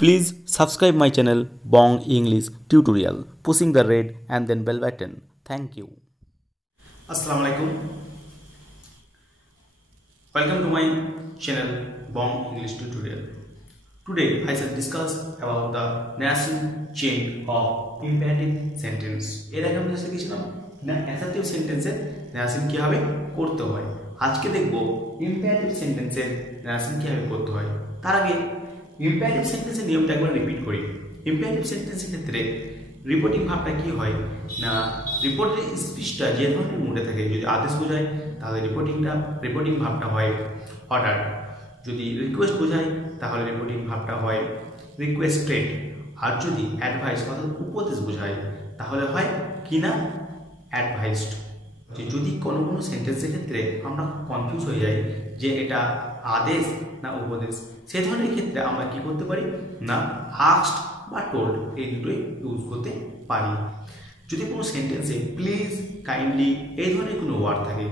Please subscribe my channel Bong English Tutorial, pushing the red and then bell button. Thank you. Assalamu alaikum. Welcome to my channel Bong English Tutorial. Today I shall discuss about the narration chain of imperative sentence. এর আগে আমরা যেটা শিখেছিলাম না assertive সেন্টেন্সের narration কিভাবে করতে হয়। আজকে দেখব imperative সেন্টেন্সের narration কিভাবে করতে হয়। তার আগে imperative সেন্টেন্সের নিয়মটা একবার রিপিট করি। imperative সেন্টেন্সের ক্ষেত্রে রিপোর্টিং ভাবটা কি হয় না রিপোর্টের স্পিচটা যে ধরনের মুডে থাকে যদি আদেশ বোঝায় তাহলে রিপোর্টিং ভাবটা হয় অর্ডার, যদি রিকোয়েস্ট বোঝায় তাহলে রিপোর্টিং ভাবটা হয় রিকোয়েস্টেড, আর যদি অ্যাডভাইস অর্থাৎ উপদেশ বোঝায় তাহলে হয় কি না অ্যাডভাইসড। যদি কোনো সেন্টেন্সের ক্ষেত্রে আমরা কনফিউজ হয়ে যাই যে এটা আদেশ না উপদেশ, সেই ধরনের ক্ষেত্রে আমরা কি করতে পারি না আস্কড বা টোল্ড এই দুটোই ইউজ করতে পারি। যদি কোনো সেন্টেন্সে প্লিজ কাইন্ডলি এই ধরনের কোনো ওয়ার্ড থাকে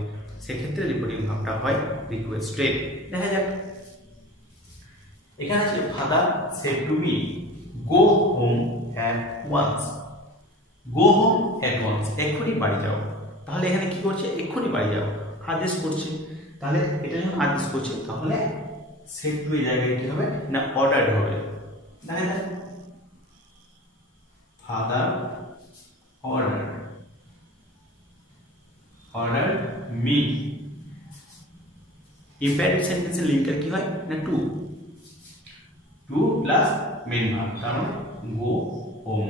সেক্ষেত্রে রিপোর্টিং ভাবটা হয় রিকোয়েস্টেড। দেখা যাক এখানে আছে father said to me go home at once. Go home at once এক্ষুনি বাড়ি যাও, তাহলে এখানে কি করছে এক্ষুনি বাড়ি যাও আদেশ করছে, তাহলে এটা যখন আদেশ করছে তাহলে সেড টু এই জায়গায় কি হবে না অর্ডার হবে। দেখা যাক ফাদার অর্ডার মি। ইম্পারেটিভ সেন্টেন্সের লিঙ্কার কি হয় না টু প্লাস মেইন ভার্ব, তার মানে go home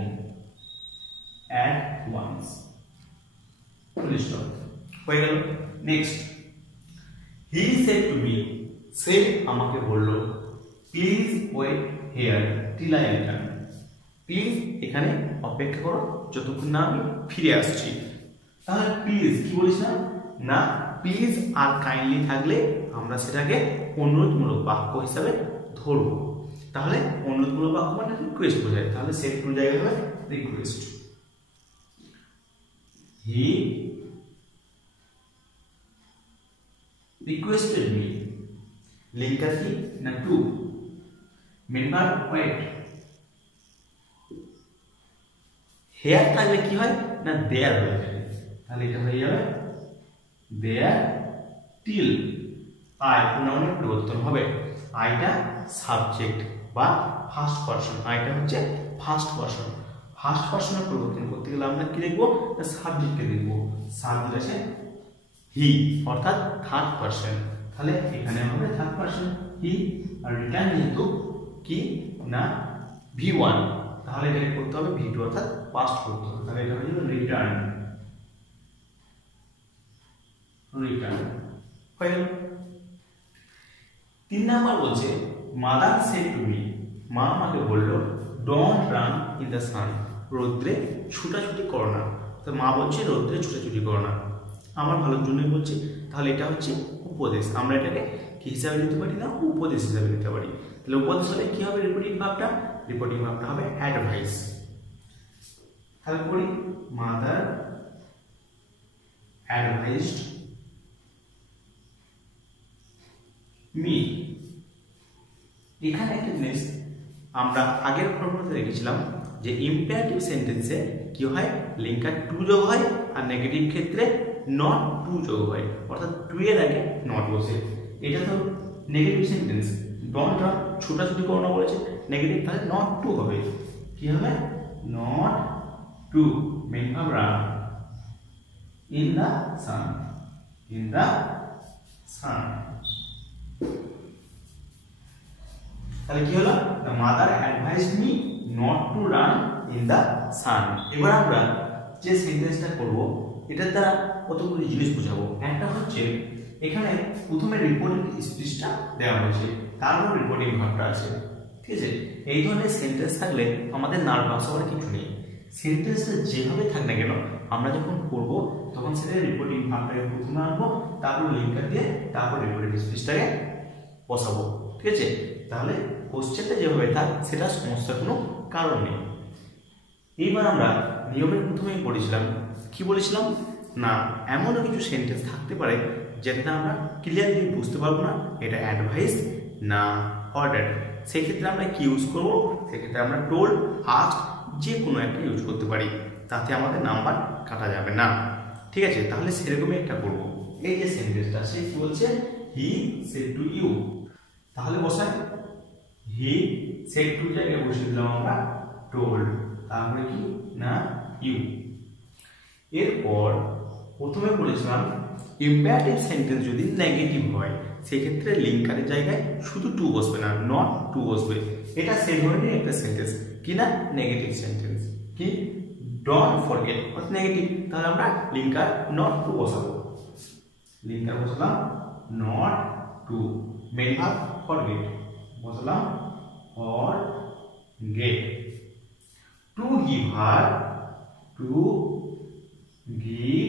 at once full stop হয়ে গেল। Next he said to me, সে আমাকে বলল please wait here till I return. Please এখানে অপেক্ষা করো যতক্ষণ না আমি ফিরে আসছি। তাহলে প্লিজ কি বলিস না প্লিজ আর কাইন্ডলি থাকলে আমরা সেটাকে অনুরোধমূলক বাক্য হিসাবে ধরব, তাহলে অনুরোধমূলক বাক্য মানে রিকোয়েস্ট বোঝায়, তাহলে সেট টু জায়গায় হবে request. He requested me, linker কি না to, main verb wait. Here থাকলে কি হয় না দেয়ার হয়ে যাবে, তাহলে এটা হয়ে যাবে দেয়ার টিল। আই প্রোনাউনের পরিবর্তন হবে, আইটা সাবজেক্ট বা ফার্স্ট পারসন, আইটা হচ্ছে ফার্স্ট পারসন। ফার্স্ট পারসনের পরিবর্তন করতে গেলে আমরা কি দেখবো না সাবজেক্টকে দেখবো, সাবজেক্ট আছে হি অর্থাৎ থার্ড পারসন, তাহলে এখানে হবে থার্ড পারসন হি। আর রিটার্ন যেহেতু কি না V1, তাহলে এটাকে করতে হবে V2 অর্থাৎ পাস্ট করতে হবে, তাহলে এটা হয়ে যাবে রিটার্ন হয়ে গেল। 3 নাম্বার বলছে মাদার সেড টু মি, মা আমাকে বলল don't run in the sun, রৌদ্রে ছুটাছুটি করো না। তো মা বলছে রৌদ্রে ছুটাছুটি করো না, আমার ভালোর জন্যই বলছে, তাহলে এটা হচ্ছে উপদেশ। আমরা এটাকে কি হিসাবে নিতে পারি না উপদেশ হিসাবে নিতে পারি। তাহলে উপদেশ হলে কি হবে রিপোর্টিং ভাবটা হবে অ্যাডভাইস। তাহলে পড়ি মাদার অ্যাডভাইসড মি। এখানে একটা জিনিস আমরা আগের ফর্মুলাতে দেখেছিলাম যে ইম্পারেটিভ সেন্টেন্সে কি হয় লিঙ্কার টু যোগ হয় আর নেগেটিভ ক্ষেত্রে নট টু যোগ হয়, অর্থাৎ টু এর আগে নট বসে। এটা তো নেগেটিভ সেন্টেন্স, ডোন্ট রান ছোটাছুটি করো না বলেছে নেগেটিভ, তাহলে নট টু হবে, কি হবে not to main verb run in the sun তাহলে কি হলো the mother advised me not to run in the sun. এবার আমরা যে সেন্টেন্সটা করব এটার দ্বারা কতগুলো জিনিস বোঝাবো। একটা হচ্ছে এখানে প্রথমে রিপোর্টিং স্পিচটা দেওয়া হয়েছে, তারপর রিপোর্টিং ভাবটা আছে, ঠিক আছে। এই ধরনের সেন্টেন্স থাকলে আমাদের নার্ভাস হওয়ার কিছু নেই, সেন্টেন্সটা যেভাবে থাক না কেন আমরা যখন করব তখন সেটা রিপোর্টিং ভাবটাকে প্রথমে আনবো, তারপর লিঙ্কার দিয়ে তারপর রিপোর্টিং স্পিচটাকে বসাবো, ঠিক আছে। তাহলে কোশ্চেনটা যেভাবে থাক সেটা সমস্যার কোনো কারণ নেই। এইবার আমরা নিয়মের প্রথমেই পড়েছিলাম কি বলেছিলাম না এমনও কিছু সেন্টেন্স থাকতে পারে যেটা আমরা ক্লিয়ারলি বুঝতে পারবো না এটা অ্যাডভাইস না অর্ডার, সেক্ষেত্রে আমরা কি ইউজ করব, সেক্ষেত্রে আমরা টোল্ড, আস্কড যে কোনো একটা ইউজ করতে পারি, তাতে আমাদের নাম্বার কাটা যাবে না। ঠিক আছে, তাহলে সেরকমই একটা করব। এই যে সেন্টেন্সটা সে কি বলছে, হি সেড টু ইউ, তাহলে বসাই হি সেড টু জায়গায় বসিয়ে দিলাম আমরা টোল্ড, তারপরে কি না ইউ। এরপর প্রথমে বলেছিলাম ইম্পারেটিভ সেন্টেন্স যদি নেগেটিভ হয় সেক্ষেত্রে লিঙ্কারের জায়গায় শুধু টু বসবে না, নট টু বসবে। এটা সেই ধরনের একটা সেন্টেন্স কি না, নেগেটিভ সেন্টেন্স। কি ডোন্ট ফরগেট অর্থাৎ নেগেটিভ, তাহলে আমরা লিঙ্কার নট টু বসাবো, লিঙ্কার বসালাম not to, main verb forget বসালাম forget. To give her, to give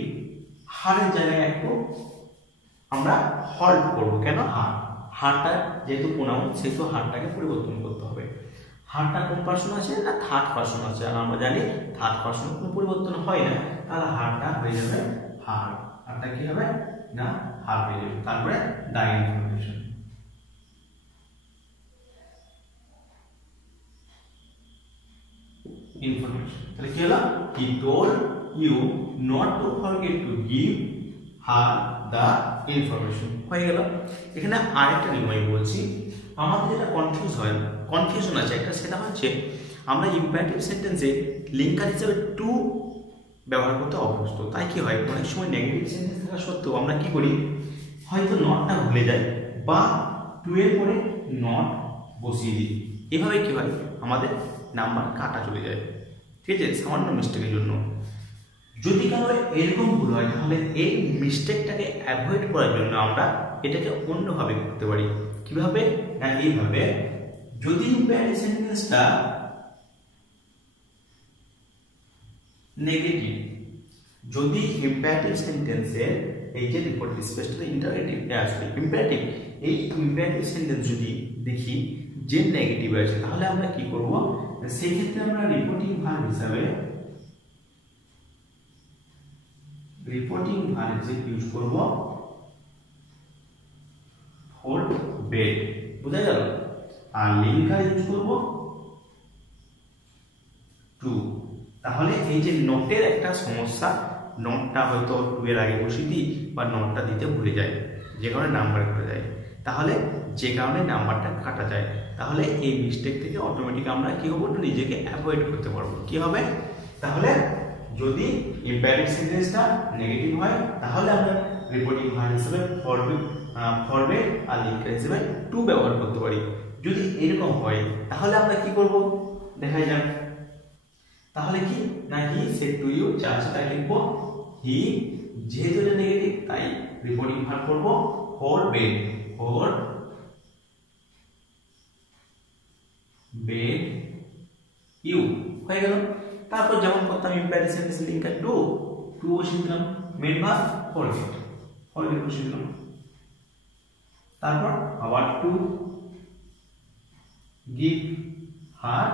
হারের জায়গায় একটু আমরা হল্ট করব, কেন হার, হারটা যেহেতু প্রোনাউন সেহেতু হারটাকে পরিবর্তন করতে হবে। হারটা কোন পার্সন আছে না, থার্ড পার্সন আছে, আর আমরা জানি থার্ড পার্সন কোনো পরিবর্তন হয় না, তাহলে হারটা হয়ে যাবে হার, হারটা কি হবে না হার হয়ে যাবে। তারপরে দা ইনফরমেশন, ইনফরমেশন তাহলে কি হলো, he told you not to forget to give her the information, হয়ে গেল। এখানে আরেকটা নিয়ম আমি বলছি, আমাদের যেটা কনফিউশন আছে একটা, সেটা হচ্ছে আমরা ইম্পারেটিভ সেন্টেন্সে লিঙ্কার হিসেবে টু ব্যবহার করতে অভ্যস্ত, তাই কি হয় অনেক সময় নেগেটিভ সেন্টেন্স থাকা সত্ত্বেও আমরা কি করি, হয়তো নটটা ভুলে যাই বা টু এর পরে নট বসিয়ে দিই, এভাবে কি হয় আমাদের নাম্বার কাটা চলে যায়। ঠিক আছে, সামান্য মিস্টেকের জন্য। যদি কারো এরকম ভুল হয় তাহলে এই মিস্টেকটাকে অ্যাভয়েড করার জন্য আমরা এটাকে অন্যভাবে করতে পারি। কিভাবে না, এইভাবে, যদি ইম্পারেটিভ সেন্টেন্সটা নেগেটিভ, যদি ইম্পারেটিভ সেন্টেন্সের এই যে রিপোর্টিভ স্পেসটা ইন্টারোগেটিভ আসবে ইম্পারেটিভ, এই ইম্পারেটিভ সেন্টেন্স যদি দেখি যে নেগেটিভ আছে তাহলে আমরা কি করব, সেই ক্ষেত্রে আমরা রিপোর্টিং ভার্ব হিসাবে ইউজ করব ফরবেড, বুঝা গেল, আর লিঙ্কার ইউজ করব টু। তাহলে এই যে নোটের একটা সমস্যা, নোটটা হয়তো টু এর আগে বসিয়ে দিই বা নোটটা দিতে ভুলে যায়, যে কারণে নাম্বার কেটে যায়, তাহলে যে কারণে নাম্বারটা কাটা যায়, তাহলে এই মিস্টেক থেকে অটোমেটিক আমরা কি হবো, নিজেকে অ্যাভয়েড করতে পারবো। কি হবে, তাহলে যদি ইম্পারেটিভ সেন্টেন্সটা নেগেটিভ হয় তাহলে আমরা রিপোর্টিং ভার্ব হিসেবে ফরবেড আর লিঙ্কার হিসেবে টু ব্যবহার করতে পারি। যদি এরকম হয় তাহলে আমরা কি করব, দেখা যাক, তাহলে কি না হি সেড টু ইউ, যা আছে তাই লিখবো, হি যেহেতু এটা নেগেটিভ তাই রিপোর্টিং ভার্ব করব ফরবেড, ফরবেড ইউ, হয়ে গেল। তারপর যেমন করতাম ইম্পারেটিভ সেন্টেন্স লিঙ্কার টু বসিয়ে দিলাম, মেইন ভার্ব ফরগেট বসিয়ে দিলাম, তারপর আবার to give her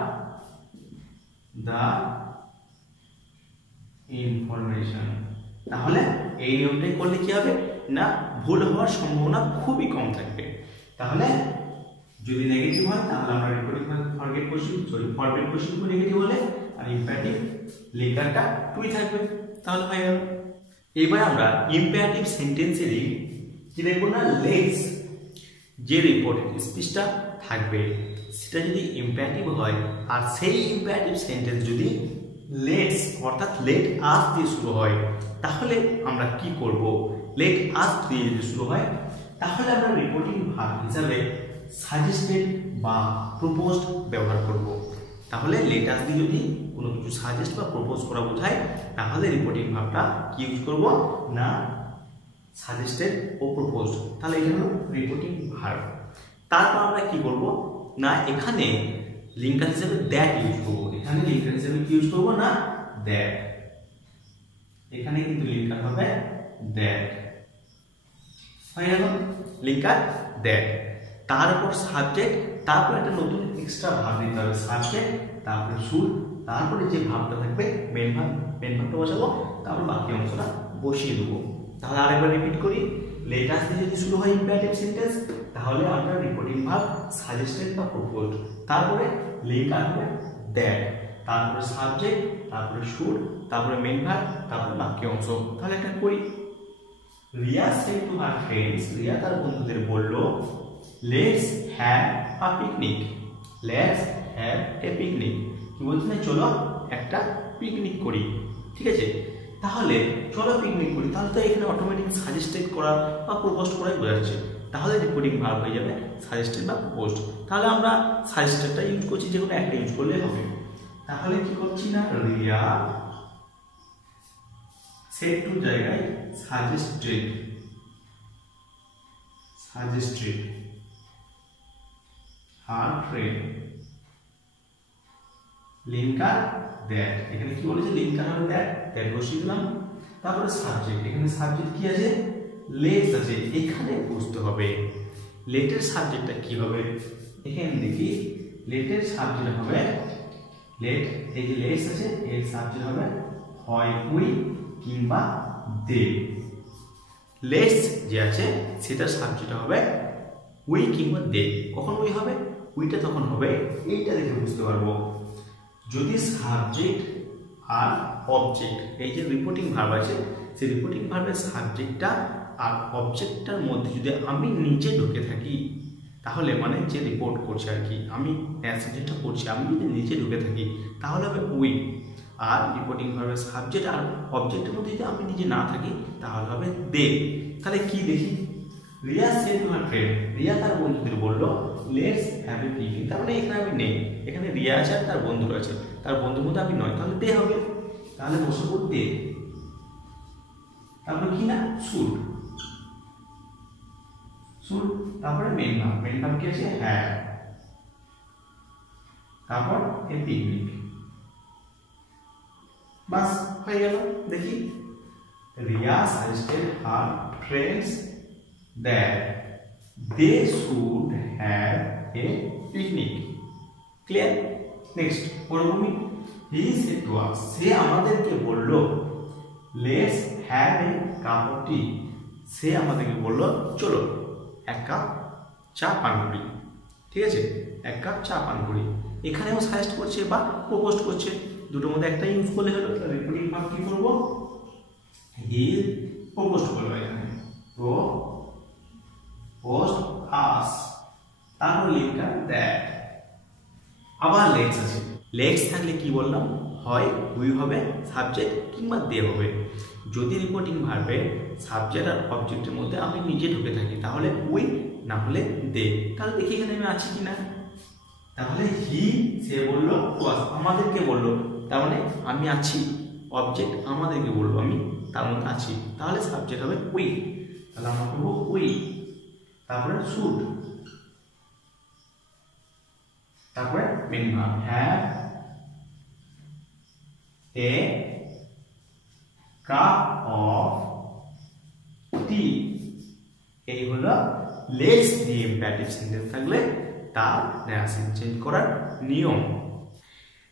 the information. তাহলে এই নিয়মটাই করলে কি হবে না, ভুল হওয়ার সম্ভাবনা খুবই কম থাকবে। তাহলে যদি নেগেটিভ হয় তাহলে আমরা রিপোর্টিং ফরগেট বসিয়ে ফরবেড বসিয়ে দেব নেগেটিভ হলে, আর ইম্পারেটিভ লিঙ্কারটা টুই থাকবে, তাহলে হয়ে গেল। এবার আমরা ইম্পারেটিভ সেন্টেন্সেরই কি দেখবো না, লেটস, যে রিপোর্টেড স্পিচটা থাকবে সেটা যদি ইম্পারেটিভ হয় আর সেই ইম্পারেটিভ সেন্টেন্স যদি লেটস অর্থাৎ লেট আস দিয়ে শুরু হয় তাহলে আমরা কি করব, লেট আস দিয়ে যদি শুরু হয় তাহলে আমরা রিপোর্টিং ভার্ব হিসাবে সাজেস্টেড বা প্রপোজড ব্যবহার করব। তাহলে লেট আস দিয়ে যদি কোনো কিছু সাজেস্ট বা প্রপোজ করা বোঝায় তাহলে রিপোর্টিং ভার্বটা কি ইউজ করব না, সাজেস্টেড ও প্রপোজড, তাহলে এটা হলো রিপোর্টিং ভার্ব। তারপর আমরা কি করব না, এখানে লিঙ্কার হিসেবে দ্যাট ইউজ করব, এখানে লিঙ্কার হিসেবে কি ইউজ করব না, দ্যাট, এখানে কিন্তু লিঙ্কার হবে দ্যাট, হয়ে গেল লিঙ্কার দ্যাট। তারপর সাবজেক্ট, তারপর একটা নতুন এক্সট্রা ভার্ব দিতে হবে, সাবজেক্ট তারপরে শুড, তারপরে যে ভার্বটা থাকবে মেইন ভার্বটা বসাবো, তারপর বাকি অংশটা বসিয়ে দেবো। তাহলে আরেকবার রিপিট করি, লেট আস দিয়ে যদি শুরু হয় ইম্পারেটিভ সেন্টেন্স তাহলে আমরা রিপোর্টিং ভার্ব সাজেস্টেড বা প্রপোজড, তারপরে লিঙ্ক আসবে দ্যাট, তারপরে সাবজেক্ট, তারপরে শুড, তারপরে মেইন ভার্ব, তারপরে বাক্য অংশ। তাহলে একটা করি। Riya said to her friends, Riya তার বন্ধুদের বলল, let's have a picnic, let's have a picnic. কি বলছে না, চলো একটা পিকনিক করি। ঠিক আছে, তাহলে চলো পিকনিক করি, তাহলে তো এখানে অটোমেটিক সাজেস্টেড করা বা প্রপোজড করাই বোঝাচ্ছে। তাহলে রিপোর্টিং ভার্ব হয়ে যাবে সাজেস্টেড বা প্রপোজড। তাহলে আমরা সাজেস্টেডটা ইউজ করছি, যে কোনো একটা ইউজ করলে হবে। তাহলে কি করছি না, রিয়া সেড টু জায়গায় suggested, suggested her friend, linker that, এখানে কি বলেছে লিঙ্কার হবে দ্যাট, দ্যাট বসিয়ে দিলাম। তারপরে সাবজেক্ট, এখানে সাবজেক্ট কি আছে, লেটস আছে। এখানে বুঝতে হবে লেটের সাবজেক্টটা কি হবে। এখানে দেখি লেটের সাবজেক্ট হবে, লেট, এই যে লেটস আছে এর সাবজেক্ট হবে হয় উই কিংবা দে। লেটস যে আছে সেটার সাবজেক্ট হবে উই কিংবা দে। কখন উই হবে, উইটা তখন হবে, এইটা দেখে বুঝতে পারবো, যদি সাবজেক্ট আর অবজেক্ট, এই যে রিপোর্টিং ভার্ব আছে সেই রিপোর্টিং ভার্বের সাবজেক্টটা আর অবজেক্টটার মধ্যে যদি আমি নিজে ঢুকে থাকি, তাহলে মানে যে রিপোর্ট করছে আর কি, আমি ন্যারেশনটা করছি, আমি যদি নিজে ঢুকে থাকি তাহলে হবে উই। আর রিপোর্টিং ভার্বের সাবজেক্ট আর অবজেক্টের মধ্যে যদি আমি নিজে না থাকি তাহলে হবে দে। তাহলে কি দেখি, Riya said to her friend, Riya তার বন্ধুদের বললো, লেটস হ্যাভ এ পিকনিক। তার মানে এখানে আমি নেই, এখানে রিয়া আছে আর তার বন্ধুরা আছে, তার বন্ধুর মধ্যে আমি নয়, তাহলে দে হবে। তাহলে বসবো দে, তারপরে কি না, শুড, শুড, তারপরে মেইন ভার্ব, মেইন ভার্ব কি আছে, হ্যাভ, তারপর এ পিকনিক। বাস হয়ে গেল। দেখি, Riya suggested her friends that they should have a picnic. Clear? Next, পরবর্তী, he said to us, সে আমাদেরকে বলল, let's have a cup of tea. সে আমাদেরকে বলল, চলো এক কাপ চা পান করি। ঠিক আছে, এক কাপ চা পান করি। এখানেও সাজেস্ট করছে বা প্রপোজ করছে, দুটোর মধ্যে একটা ইউজ করলে হলো। রিপোর্টিং ভার্ব কি করব, হি প্রপোজ করবো, এখানে proposed us, তারপর লিঙ্কার দ্যাট। আবার লেটস আছে, লেটস থাকলে কি বললাম, হয় উই হবে, সাবজেক্ট কিংবা দে হবে। যদি রিপোর্টিং ভার্বে সাবজেক্ট আর অবজেক্টের মধ্যে আমি নিজে ঢুকে থাকি তাহলে উই, না হলে দে। তাহলে দেখি এখানে আমি আছি কিনা। তাহলে হি, সে বললো, আমাদেরকে বললো, তার মানে আমি আছি, অবজেক্ট আমাদেরকে বলবো, আমি তার মধ্যে আছি, তাহলে সাবজেক্ট হবে উই। তাহলে আমরা করবো উই, তারপরে শুড, তারপরে main verb have a cup of tea. এই হলো লেটস দিয়ে ইম্পারেটিভ সেন্টেন্স থাকলে তার ন্যারেশন চেঞ্জ করার নিয়ম।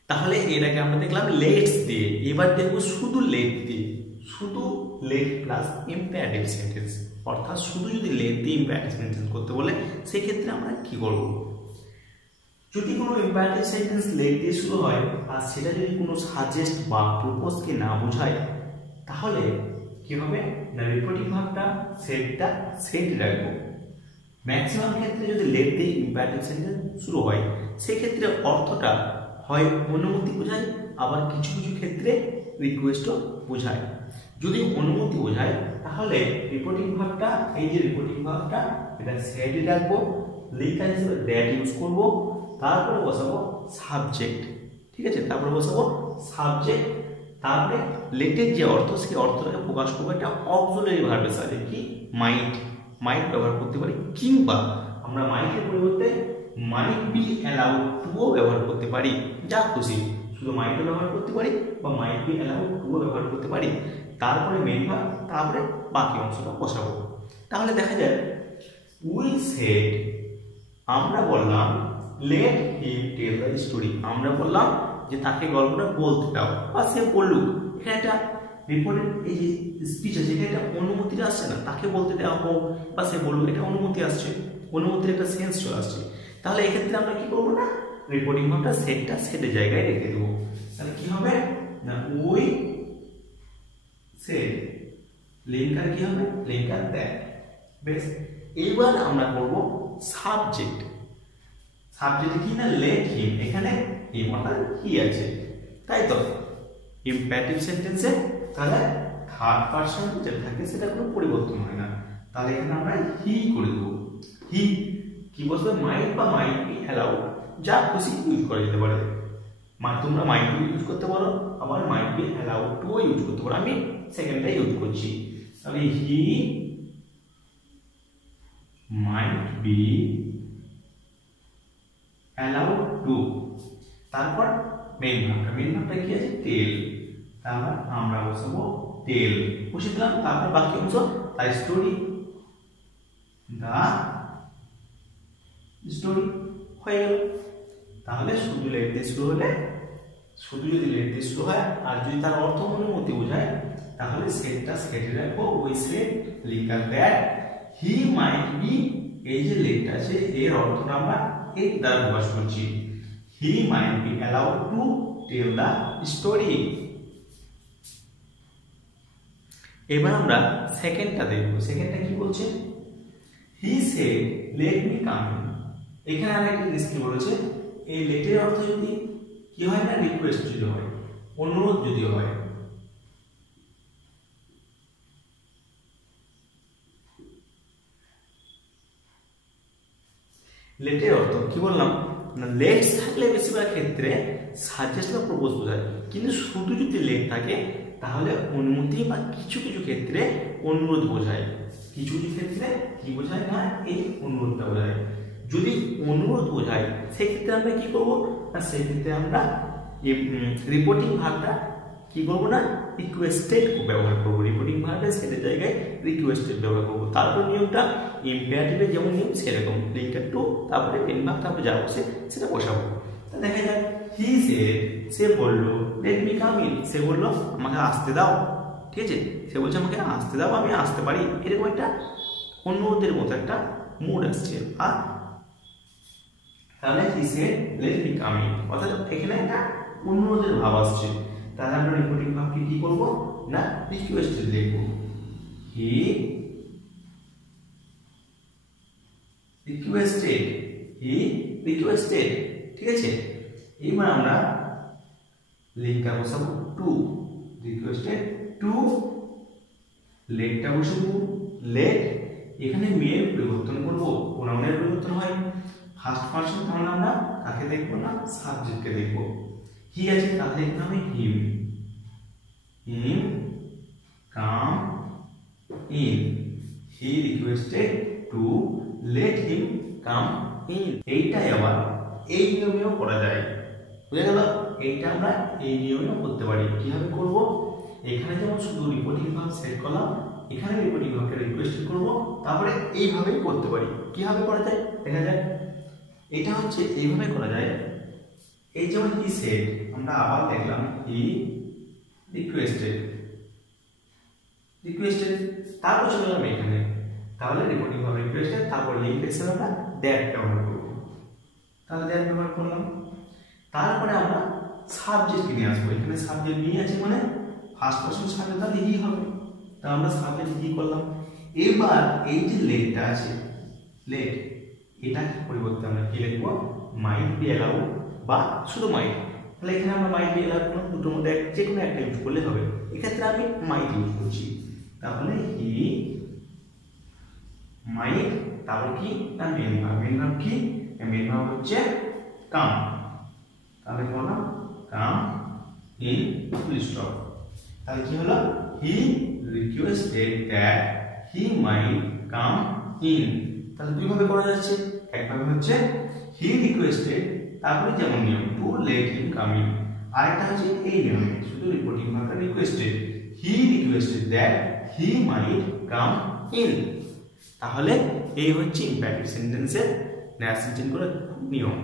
তাহলে এর আগে আমরা দেখলাম লেটস দিয়ে, এবার দেখবো শুধু লেট দিয়ে, শুধু লেট প্লাস ইম্পারেটিভ সেন্টেন্স। অর্থাৎ শুধু যদি লেট দিয়ে ইম্পারেটিভ সেন্টেন্স করতে বলে সেক্ষেত্রে আমরা কি করব, যদি কোনো ইম্পারেটিভ সেন্টেন্স লেট দিয়ে শুরু হয় আর সেটা যদি কোনো সাজেস্ট বা প্রপোজকে না বোঝায় তাহলে কি হবে না, রিপোর্টিং ভার্বটা সেটটা সেট রাখবো। ম্যাক্সিমাম ক্ষেত্রে যদি লেট দিয়ে ইম্পারেটিভ সেন্টেন্স শুরু হয় সেক্ষেত্রে অর্থটা হয় অনুমতি বোঝায়, আবার কিছু কিছু ক্ষেত্রে রিকোয়েস্টও বোঝায়। যদি অনুমতি বোঝায় তাহলে রিপোর্টিং ভার্বটা, এই যে রিপোর্টিং ভার্বটা এটা সেট রাখবো, লিঙ্কার হিসেবে দ্যাট ইউজ করব, তারপরে বসাবো সাবজেক্ট। ঠিক আছে, তারপরে বসাবো সাবজেক্ট, তারপরে লেটের যে অর্থ সেই অর্থটাকে প্রকাশ করবো একটা অক্সিলারি ভার্বের সাথে, কি মাইট, মাইট ব্যবহার করতে পারি, কিংবা আমরা মাইটের পরিবর্তে মাইট বি অ্যালাউড টুও ব্যবহার করতে পারি, যা খুশি, শুধু মাইটও ব্যবহার করতে পারি বা মাইট বি অ্যালাউড টুও ব্যবহার করতে পারি। তারপরে মেইন ভার্ব, তারপরে বাকি অংশটা বসাবো। তাহলে দেখা যায় উই সেড, আমরা বললাম, let him tell the story, আমরা বললাম যে তাকে গল্পটা বলতে দাও বা সে বলুক। এখানে একটা রিপোর্টেড এই যে স্পিচ আছে এটা একটা অনুমতিটা আসছে না, তাকে বলতে দেওয়া হোক বা সে বলুক, এটা অনুমতি আসছে। অনুমতির একটা সেন্স চলে আসছে। তাহলে এক্ষেত্রে আমরা কি করবো না, রিপোর্টিং ভার্বটা সেটটা সেটের জায়গায় রেখে দেবো। তাহলে কি হবে না, ওই সেট লিঙ্কার কি হবে, লিঙ্কার দ্যাট। বেশ, এবার আমরা করব সাবজেক্ট। সাবজেক্ট কি না, লেট হিম, এখানে হিম অর্থাৎ হি আছে, তাই তো ইম্পারেটিভ সেন্টেন্সে তাহলে থার্ড পারসন যেটা থাকে সেটা কোনো পরিবর্তন হয় না। তাহলে এখানে আমরা হি করে দেবো। হি কি বলবে, মাইট বা মাইট বি অ্যালাউড, যা খুশি ইউজ করা যেতে পারে। তোমরা মাইট বি ইউজ করতে পারো, আবার মাইট বি অ্যালাউড টু ইউজ করতে পারো, আমি সেকেন্ডটাই ইউজ করছি। তাহলে হি মাইট বি অ্যালাউড টু, তারপর মেইন ভার্বটা কি আছে, টেল, তারপর আমরা বসাবো টেল, বসে দিলাম। তারপর বাকি অংশ তাই স্টোরি, দা স্টোরি হয়ে গেল। তাহলে শুধু লেট দিয়ে শুরু হলে, শুধু যদি লেট দিয়ে শুরু হয় আর যদি তার অর্থ অনুমতি বোঝায়, তাহলে সেটটা সেটে রাখবো, ওই set linker that he might B, এই যে লেটটা আছে এর অর্থটা আমরা এই দ্বারা প্রকাশ করছি, he might be allowed to tell the story. এবার আমরা সেকেন্ডটা দেখব। সেকেন্ডটা কি বলছে, he said let me come in. এখানে আরেকটা জিনিস কি বলেছে, এই লেটের অর্থ যদি কি হয় না, রিকোয়েস্ট যদি হয়, অনুরোধ যদি হয়। লেটের অর্থ কি বললাম না, লেটস থাকলে বেশিরভাগ ক্ষেত্রে সাজেস্ট বা প্রপোজ বোঝায়, কিন্তু শুধু যদি লেট থাকে তাহলে অনুমতি বা কিছু কিছু ক্ষেত্রে অনুরোধ বোঝায়। কিছু কিছু ক্ষেত্রে কি বোঝায় না, এই অনুরোধটা বোঝায়। যদি অনুরোধ বোঝায় সেক্ষেত্রে আমরা কি করবো না, সেক্ষেত্রে আমরা রিপোর্টিং ভার্বটা কি করবো না, রিকোয়েস্টেড ব্যবহার করবো। রিপোর্টিং ভার্বের সেটের জায়গায় রিকোয়েস্টেড ব্যবহার করবো। তারপর নিয়মটা ইম্পারেটিভের যেমন নিয়ম সেরকম, লিঙ্কার টু, তারপরে মেইন ভার্ব, তারপরে যা বসে সেটা বসাবো। তা দেখা যায় হি সেড, সে বললো, লেট মি কাম ইন, সে বললো আমাকে আসতে দাও। ঠিক আছে, সে বলছে আমাকে আসতে দাও, আমি আসতে পারি, এরকম একটা অনুরোধের মতো একটা মুড আসছে। আর তাহলে he said let me come in, অর্থাৎ এখানে একটা অনুরোধের ভাব আসছে। তাহলে আমরা রিপোর্টিং ভাবকে কি করবো না, রিকোয়েস্টেড লিখবো, হি রিকোয়েস্টেড, হি রিকোয়েস্টেড। ঠিক আছে, এবার আমরা লিঙ্কটা বসাবো টু, রিকোয়েস্টেড টু, লেটটা বসাবো, লেট এখানে মেয়ের পরিবর্তন করবো, প্রোনাউনের পরিবর্তন হয় ফার্স্ট পারসন, তাহলে আমরা কাকে দেখবো না, সাবজেক্টকে দেখবো। হি আছে তাহলে এখানে হবে him, him come in, he requested to let him come in. এইটাই আবার এই নিয়মেও করা যায়, বুঝে গেল? এইটা আমরা এই নিয়মেও করতে পারি। কিভাবে করব, এখানে যেমন শুধু রিপোর্টিং ভার্ব সেট করলাম, এখানে রিপোর্টিং ভার্বকে রিকোয়েস্ট করব, তারপরে এইভাবেই করতে পারি। কিভাবে করা যায় দেখা যায়, এটা হচ্ছে এইভাবে করা যায়। এই যেমন হি সেড, আমরা আবার দেখলাম হি রিকোয়েস্টেড, রিকোয়েস্টেড, তারপর চলে গেলাম এখানে, তাহলে রিপোর্টিং ভার্ব রিকোয়েস্টেড, তারপর লিঙ্ক হিসেবে আমরা দ্যাট ব্যবহার করব। তাহলে দ্যাট ব্যবহার করলাম, তারপরে আমরা সাবজেক্টকে নিয়ে আসবো। এখানে সাবজেক্ট নিয়ে আছে মানে ফার্স্ট পারসন সাবজেক্ট, তাহলে হি হবে। তা আমরা সাবজেক্ট কি করলাম, এবার এই যে লেটটা আছে, লেট, এটা পরিবর্তে আমরা কি লিখবো, মাইট বি অ্যালাউড বা শুধু মাইট। তাহলে এখানে আমরা মাইট বি অ্যালাউড কোনো দুটোর মধ্যে যে কোনো একটা ইউজ করলে হবে। এক্ষেত্রে আমি মাইট ইউজ করছি, তাহলে হি মাইট, তারপর কি না মেইন ভার্ব। মেইন ভার্ব কি, মেইন ভার্ব হচ্ছে কাম, তাহলে কি হলো কাম ইন ফুল স্টপ। তাহলে কি হলো, he requested that he might come in. তাহলে দুইভাবে করা যাচ্ছে, একভাবে হচ্ছে হি রিকোয়েস্টেড, তারপরে যেমন নিয়ম to let him come in, আরেকটা হচ্ছে এই নিয়মে শুধু রিপোর্টিং ভার্বটা requested, he requested that he might come in. তাহলে এই হচ্ছে ইম্পারেটিভ সেন্টেন্সের ন্যারেশন চেঞ্জ করার নিয়ম।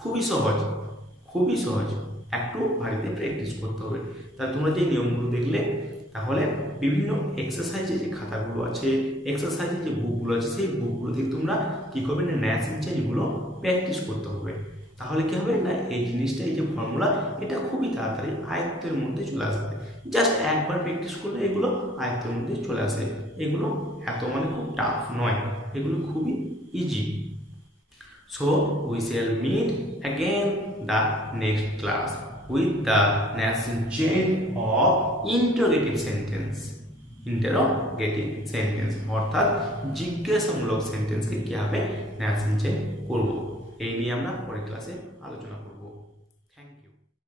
খুবই সহজ, খুবই সহজ, একটু বাড়িতে প্র্যাকটিস করতে হবে। তাহলে তোমরা যে নিয়মগুলো দেখলে তাহলে বিভিন্ন এক্সারসাইজে যে খাতাগুলো আছে, এক্সারসাইজের যে বুকগুলো আছে, সেই বুকগুলো থেকে তোমরা কি করবে না ন্যাশন চেঞ্জগুলো প্র্যাকটিস করতে হবে। তাহলে কি হবে না এই জিনিসটা, এই যে ফর্মুলা, এটা খুবই তাড়াতাড়ি আয়ত্তের মধ্যে চলে আসবে। জাস্ট একবার প্র্যাকটিস করলে এগুলো আয়ত্তের মধ্যে চলে আসে। এগুলো এত মানে খুব টাফ নয়, এগুলো খুবই easy. So we shall meet again the next class with the nation chain of interrogative sentence. Interrogative sentence অর্থাৎ জিজ্ঞাসামূলক সেন্টেন্সকে কীভাবে ন্যাশন চেইন করব, এই নিয়ে আমরা পরের ক্লাসে আলোচনা করব।